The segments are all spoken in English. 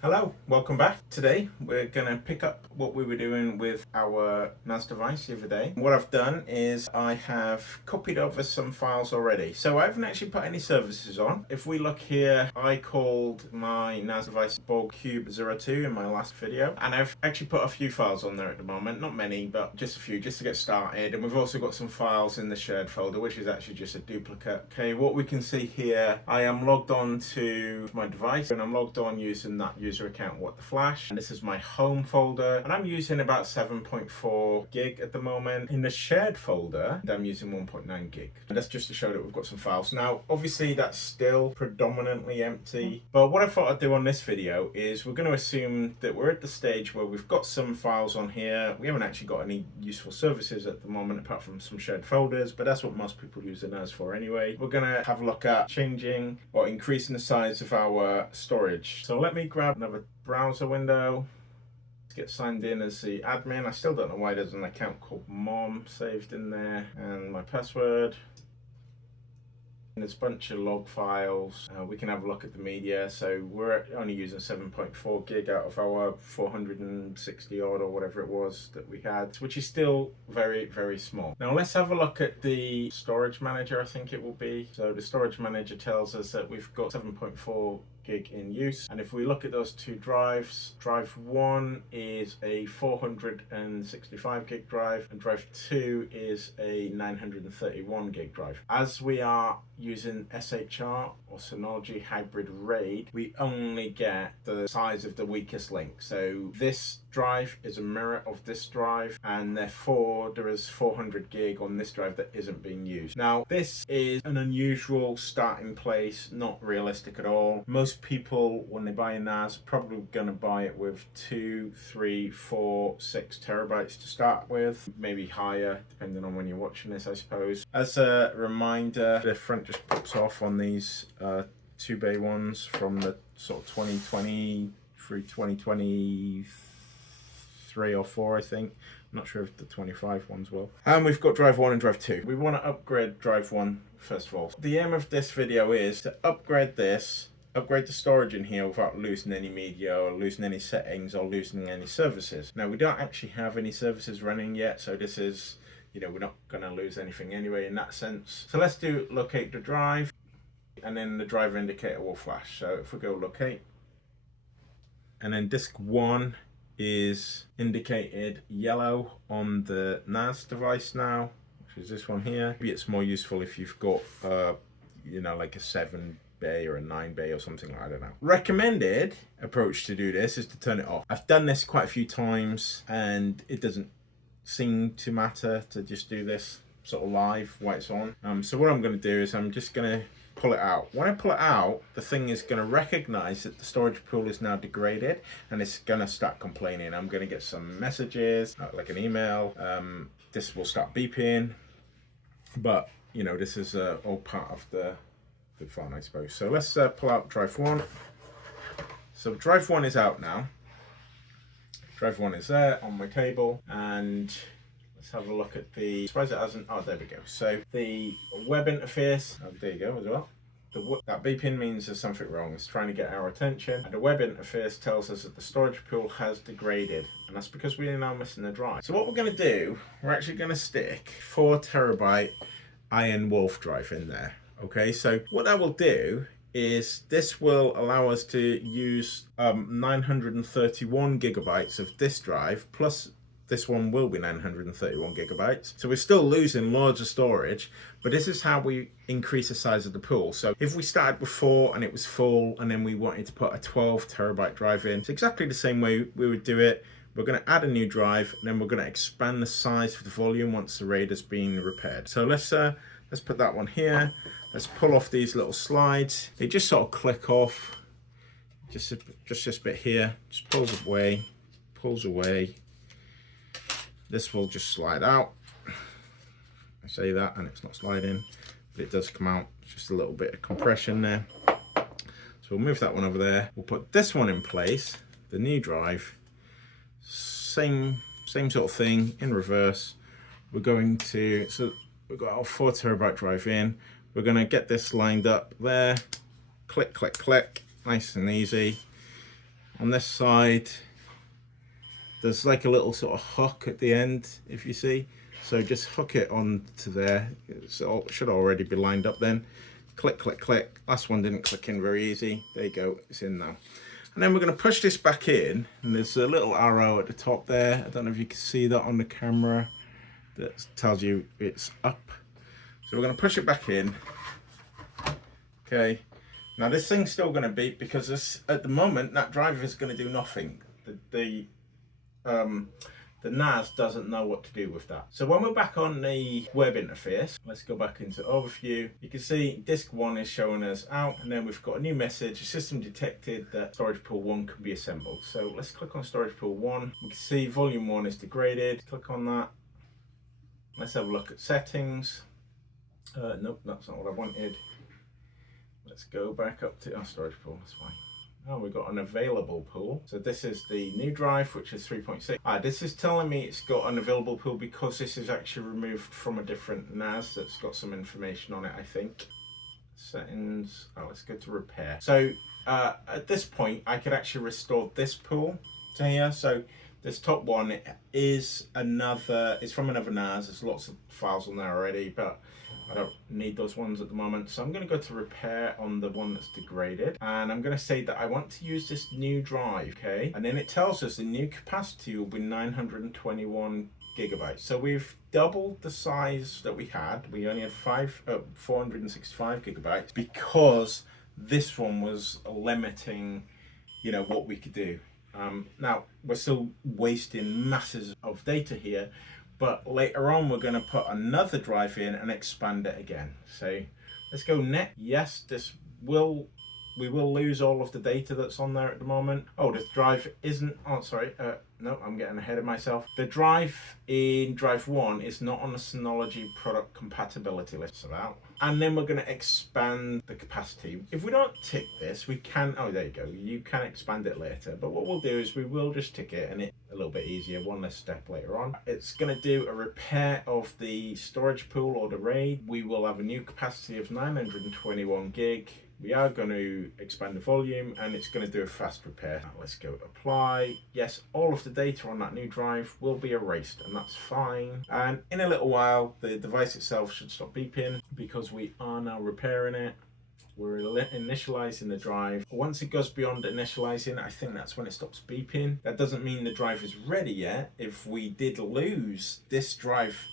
Hello, welcome back. Today we're going to pick up what we were doing with our NAS device the other day. What I've done is I have copied over some files already. So I haven't actually put any services on. If we look here, I called my NAS device BogCube02 in my last video, and I've actually put a few files on there at the moment. Not many, but just a few, just to get started. And we've also got some files in the shared folder, which is actually just a duplicate. Okay, what we can see here, I am logged on to my device and I'm logged on using that user account What the Flash, and this is my home folder, and I'm using about 7.4 gig at the moment. In the shared folder I'm using 1.9 gig, and that's just to show that we've got some files. Now obviously that's still predominantly empty, but what I thought I'd do on this video is we're going to assume that we're at the stage where we've got some files on here. We haven't actually got any useful services at the moment apart from some shared folders, but that's what most people use the NAS for anyway. We're going to have a look at changing or increasing the size of our storage. So let me grab another browser window, get signed in as the admin. I still don't know why there's an account called mom saved in there, and my password. And there's a bunch of log files. We can have a look at the media. So we're only using 7.4 gig out of our 460 odd or whatever it was that we had, which is still very, very small. Now let's have a look at the storage manager, I think it will be. So the storage manager tells us that we've got 7.4 gig in use, and if we look at those two drives, drive 1 is a 465 gig drive and drive 2 is a 931 gig drive. As we are using SHR or Synology Hybrid RAID, we only get the size of the weakest link. So this drive is a mirror of this drive, and therefore there is 400 gig on this drive that isn't being used. Now this is an unusual starting place, not realistic at all. Most people, when they buy a NAS, are probably going to buy it with 2, 3, 4, 6 terabytes to start with, maybe higher depending on when you're watching this, I suppose. As a reminder, the front just pops off on these 2 bay ones from the sort of 2020 through 2023 or 4, I think. I'm not sure if the 25 ones will. And we've got drive 1 and drive 2. We want to upgrade drive 1 first of all. The aim of this video is to upgrade this, upgrade the storage in here without losing any media or losing any settings or losing any services. Now we don't actually have any services running yet, so this is, we're not going to lose anything anyway in that sense. So let's do locate the drive, and then the driver indicator will flash. So if we go locate, and then disk 1 is indicated yellow on the NAS device now, which is this one here. Maybe it's more useful if you've got like a 7 bay or a 9 bay or something, I don't know. Recommended approach to do this is to turn it off. I've done this quite a few times and it doesn't seem to matter to just do this sort of live while it's on. So what I'm going to do is I'm just going to pull it out. When I pull it out, the thing is going to recognize that the storage pool is now degraded and it's going to start complaining. I'm going to get some messages, like an email. This will start beeping, but this is all part of the fun, I suppose. So let's pull out drive 1. So drive 1 is out now. Drive 1 is there on my table, and let's have a look at the, I suppose it hasn't, oh there we go. So the web interface, oh there you go as well. That beeping means there's something wrong. It's trying to get our attention. And the web interface tells us that the storage pool has degraded, and that's because we are now missing the drive. So what we're going to do, we're actually going to stick 4 terabyte Iron Wolf drive in there. Okay, so what that will do is this will allow us to use 931 gigabytes of this drive, plus this one will be 931 gigabytes. So we're still losing loads of storage, but this is how we increase the size of the pool. So if we started with 4 and it was full, and then we wanted to put a 12 terabyte drive in, it's exactly the same way we would do it. We're going to add a new drive, and then we're going to expand the size of the volume once the RAID has been repaired. So let's put that one here. Let's pull off these little slides. They just sort of click off. Just this bit here. Just pulls away. This will just slide out. I say that and it's not sliding, but it does come out. Just a little bit of compression there. So we'll move that one over there. We'll put this one in place, the new drive. Same sort of thing in reverse. We're going to, so we've got our 4 terabyte drive in. We're going to get this lined up there. Click, click, click. Nice and easy. On this side, there's like a little sort of hook at the end, if you see. So just hook it onto there. It should already be lined up then. Click, click, click. Last one didn't click in very easy. There you go, it's in now. And then we're going to push this back in, and there's a little arrow at the top there. I don't know if you can see that on the camera. That tells you it's up. So we're going to push it back in. Okay. Now this thing's still going to beep because this, at the moment, that drive is going to do nothing. The NAS doesn't know what to do with that. So when we're back on the web interface, let's go back into overview. You can see disk 1 is showing us out, and then we've got a new message. The system detected that storage pool 1 can be assembled. So let's click on storage pool 1. We can see volume 1 is degraded. Click on that. Let's have a look at settings. Nope, that's not what I wanted. Let's go back up to our storage pool. That's fine. Oh, we've got an available pool. So this is the new drive, which is 3.6. This is telling me it's got an available pool because this is actually removed from a different NAS that's got some information on it, I think. Settings. let's go to repair. So at this point, I could actually restore this pool to here. So this top one is from another NAS. There's lots of files on there already, but I don't need those ones at the moment. So I'm going to go to repair on the one that's degraded. And I'm going to say that I want to use this new drive, okay? And then it tells us the new capacity will be 921 gigabytes. So we've doubled the size that we had. We only had 465 gigabytes because this one was limiting, what we could do. Now, we're still wasting masses of data here, but later on we're going to put another drive in and expand it again. So let's go net. Yes, we will lose all of the data that's on there at the moment. Oh, this drive isn't, no, I'm getting ahead of myself. The drive in drive 1 is not on the Synology product compatibility list of out. And then we're going to expand the capacity. If we don't tick this, we can, oh, there you go. You can expand it later. But what we'll do is we will just tick it, and it's a little bit easier, one less step later on. It's going to do a repair of the storage pool or the RAID. We will have a new capacity of 921 gig. We are going to expand the volume, and it's going to do a fast repair. Now let's go apply. Yes, all of the data on that new drive will be erased, and that's fine. And in a little while, the device itself should stop beeping because we are now repairing it. We're initializing the drive. Once it goes beyond initializing, I think that's when it stops beeping. That doesn't mean the drive is ready yet. If we did lose this drive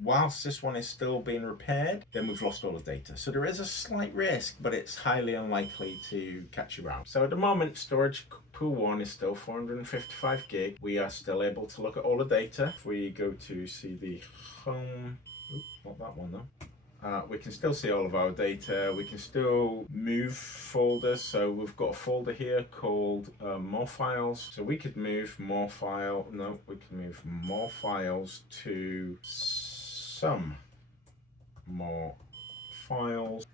whilst this one is still being repaired, then we've lost all the data. So there is a slight risk, but it's highly unlikely to catch you out. So at the moment, storage pool 1 is still 455 gig. We are still able to look at all the data. If we go to see the home, not that one though. We can still see all of our data. We can still move folders. So we've got a folder here called more files. So we could move more files to some more files,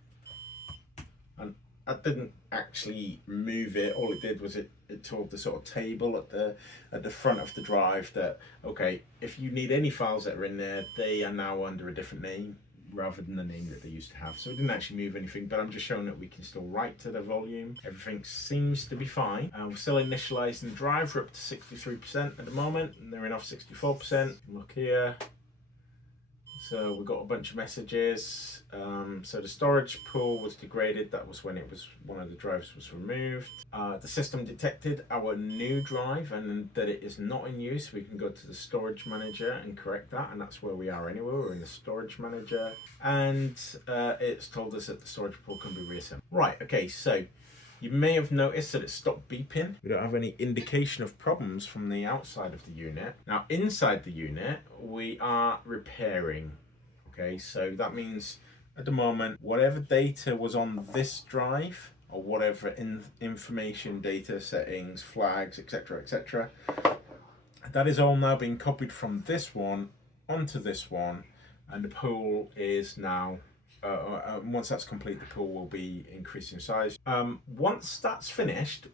and I didn't actually move it. All it did was it told the sort of table at the front of the drive that, okay, if you need any files that are in there, they are now under a different name rather than the name that they used to have. So it didn't actually move anything, but I'm just showing that we can still write to the volume. Everything seems to be fine. We're still initializing the drive. We're up to 63% at the moment, and they're in off 64%. Look here. So we've got a bunch of messages. So the storage pool was degraded. That was when one of the drives was removed. The system detected our new drive and that it is not in use. We can go to the storage manager and correct that, and that's where we are anyway. We're in the storage manager, and it's told us that the storage pool can be reassembled. Right, okay, so you may have noticed that it stopped beeping. We don't have any indication of problems from the outside of the unit. Now, inside the unit, we are repairing. Okay, so that means at the moment, whatever data was on this drive, or whatever information, data, settings, flags, etc., that is all now being copied from this one onto this one, and the pool is now once that's complete, the pool will be increasing size. Once that's finished,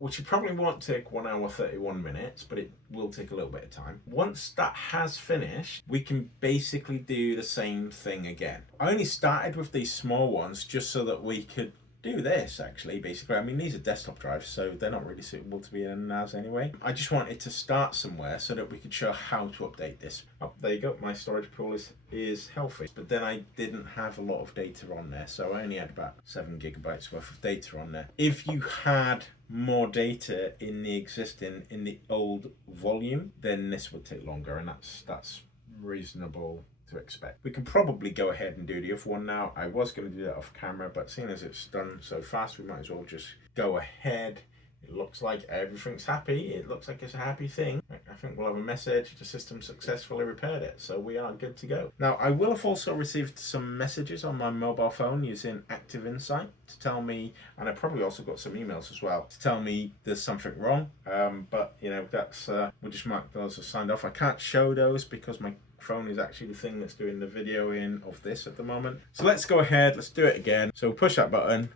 which it probably won't take 1 hour 31 minutes, but it will take a little bit of time. Once that has finished, we can basically do the same thing again. I only started with these small ones just so that we could do this actually, basically. I mean, these are desktop drives, so they're not really suitable to be in a NAS anyway. I just wanted to start somewhere so that we could show how to update this. Oh, there you go, my storage pool is healthy. But then I didn't have a lot of data on there, so I only had about 7 gigabytes worth of data on there. If you had more data in the old volume, then this would take longer, and that's reasonable to expect. We can probably go ahead and do the other one now. I was going to do that off camera, but seeing as it's done so fast, we might as well just go ahead. It looks like everything's happy. It looks like it's a happy thing. I think we'll have a message. The system successfully repaired it, so we are good to go. Now, I will have also received some messages on my mobile phone using Active Insight to tell me, and I probably also got some emails as well, to tell me there's something wrong. But, you know, that's, we'll just mark those as signed off. I can't show those because my phone is actually the thing that's doing the videoing of this at the moment. So let's go ahead, let's do it again. So push that button.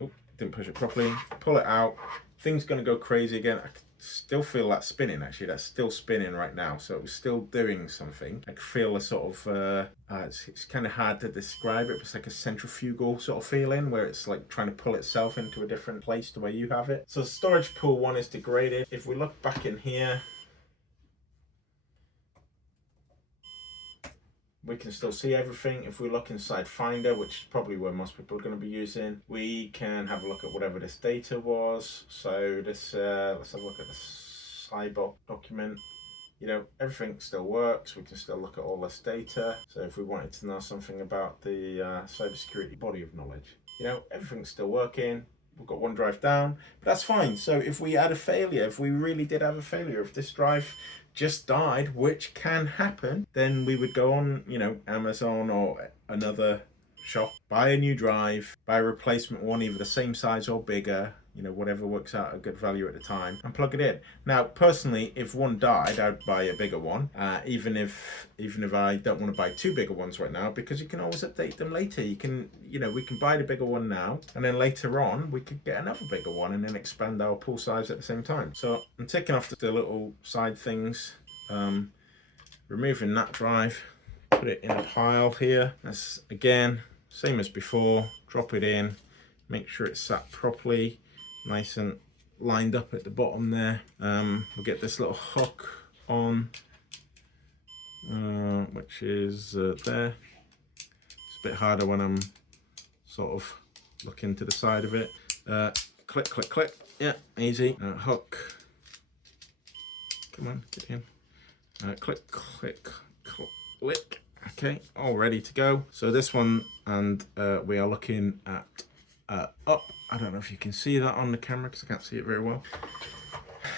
Oh, didn't push it properly. Pull it out. Thing's gonna go crazy again. I can still feel that spinning actually. That's still spinning right now. So it was still doing something. I can feel a sort of, it's kind of hard to describe it, but it's like a centrifugal sort of feeling where it's like trying to pull itself into a different place to where you have it. So storage pool 1 is degraded. If we look back in here, we can still see everything. If we look inside Finder, which is probably where most people are going to be using, we can have a look at whatever this data was. So this, let's have a look at the Cyber document. You know, everything still works. We can still look at all this data. So if we wanted to know something about the cybersecurity body of knowledge, you know, everything's still working. We've got one drive down, but that's fine. So if we had a failure, if we really did have a failure, if this drive just died, which can happen, then we would go on, you know, Amazon or another shop, buy a new drive, buy a replacement one, either the same size or bigger, you know, whatever works out a good value at the time, and plug it in. Now, personally, if one died, I'd buy a bigger one, even if I don't want to buy 2 bigger ones right now, because you can always update them later. You can, you know, we can buy the bigger one now, and then later on, we could get another bigger one, and then expand our pool size at the same time. So I'm taking off the little side things, removing that drive, put it in a pile here. That's, again, same as before, drop it in, make sure it's sat properly, nice and lined up at the bottom there. We'll get this little hook on, which is there. It's a bit harder when I'm sort of looking to the side of it. Click, click, click. Yeah, easy. Hook. Come on, get in. Click, click, click. Okay, all ready to go. So this one, and we are looking at up. I don't know if you can see that on the camera because I can't see it very well.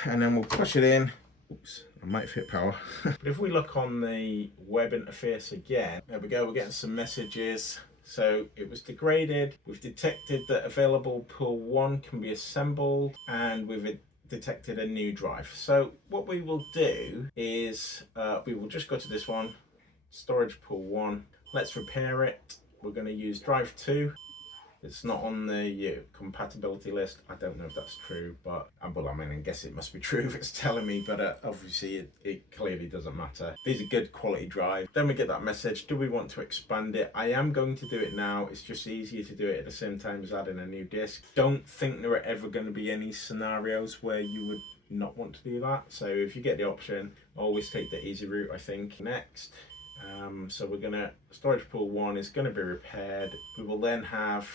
And then we'll push it in. Oops, I might have hit power. But if we look on the web interface again, there we go, we're getting some messages. So it was degraded. We've detected that available pool 1 can be assembled, and we've detected a new drive. So what we will do is we will just go to this one, storage pool 1. Let's repair it. We're going to use drive 2. It's not on the compatibility list. I don't know if that's true, but well, I mean, I guess it must be true if it's telling me, but obviously it clearly doesn't matter. These are good quality drive. Then we get that message. Do we want to expand it? I am going to do it now. It's just easier to do it at the same time as adding a new disk. Don't think there are ever going to be any scenarios where you would not want to do that. So if you get the option, always take the easy route, I think. Next. So we're gonna, storage pool 1 is going to be repaired. We will then have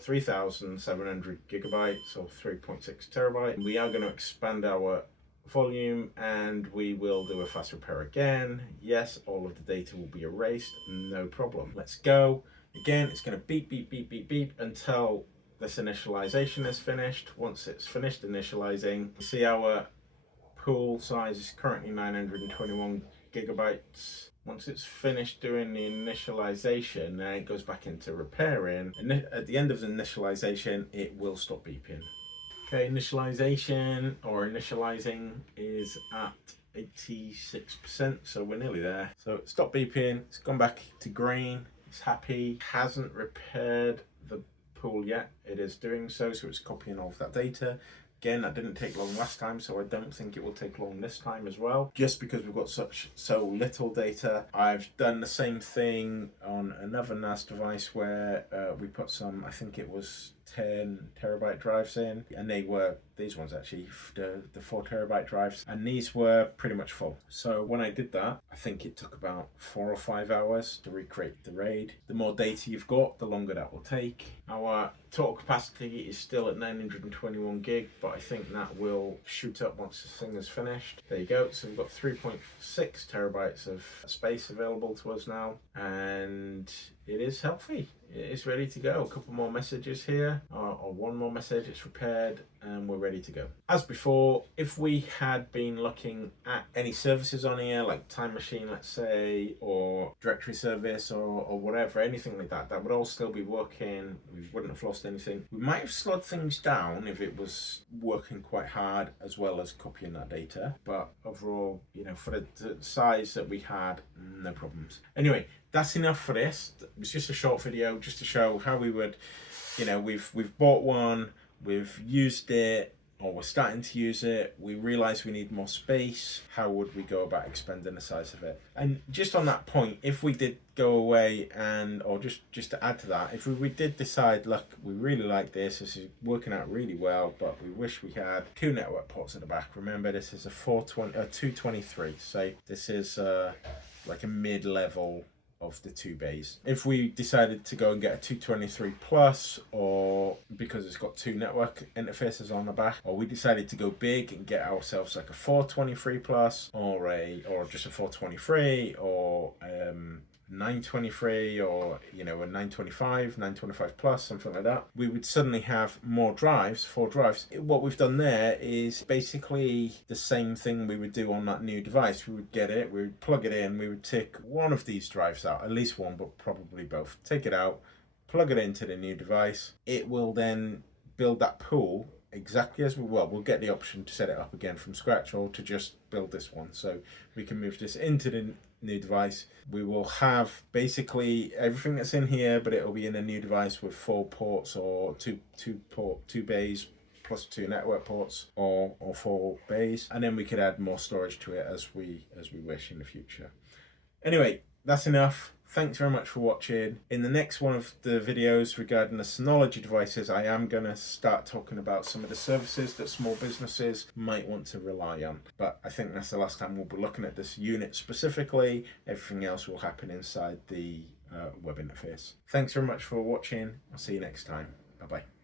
3,700 gigabytes or 3.6 terabyte. We are going to expand our volume, and we will do a fast repair again. Yes, all of the data will be erased, no problem. Let's go. Again, it's going to beep, beep, beep, beep, beep until this initialization is finished. Once it's finished initializing, you see our pool size is currently 921 gigabytes. Once it's finished doing the initialization, then it goes back into repairing. And at the end of the initialization, it will stop beeping. Okay, initialization or initializing is at 86%, so we're nearly there. So it stopped beeping, it's gone back to green, it's happy, hasn't repaired the pool yet. It is doing so, so it's copying all of that data. Again, that didn't take long last time, so I don't think it will take long this time as well, just because we've got so little data. I've done the same thing on another NAS device where we put some, I think it was 10 terabyte drives in, and these ones actually, the 4 terabyte drives, and these were pretty much full. So when I did that, I think it took about 4 or 5 hours to recreate the RAID. The more data you've got, the longer that will take. Our total capacity is still at 921 gig, but I think that will shoot up once the thing is finished. There you go. So we've got 3.6 terabytes of space available to us now, and it is healthy. It's ready to go. A couple more messages here, or one more message. It's prepared, and we're ready to go. As before, if we had been looking at any services on here, like Time Machine, let's say, or Directory Service, or whatever, anything like that, that would all still be working. We wouldn't have lost anything. We might have slowed things down if it was working quite hard as well as copying that data. But overall, for the size that we had, no problems. Anyway, that's enough for this. It was just a short video just to show how we would, we've bought one, we've used it, or we're starting to use it, we realize we need more space. How would we go about expanding the size of it? And just on that point, if we did go away or just to add to that, if we did decide, look, we really like this is working out really well, but we wish we had 2 network ports at the back. Remember, this is a 223, so this is like a mid-level of the 2 bays. If we decided to go and get a 223 plus, or because it's got 2 network interfaces on the back, or we decided to go big and get ourselves like a 423 plus, or just a 423, or 923, or a 925 plus, something like that, we would suddenly have more drives, 4 drives. What we've done there is basically the same thing we would do on that new device. We would get it, we would plug it in, we would take one of these drives out, at least one, but probably both. Take it out, plug it into the new device. It will then build that pool exactly as we'll get the option to set it up again from scratch, or to just build this one. So we can move this into the new device. We will have basically everything that's in here, but it'll be in a new device with 4 ports, or 2 bays plus 2 network ports, or 4 bays, and then we could add more storage to it as we wish in the future. Anyway, that's enough. Thanks very much for watching. In the next one of the videos regarding the Synology devices, I am going to start talking about some of the services that small businesses might want to rely on. But I think that's the last time we'll be looking at this unit specifically. Everything else will happen inside the web interface. Thanks very much for watching. I'll see you next time. Bye-bye.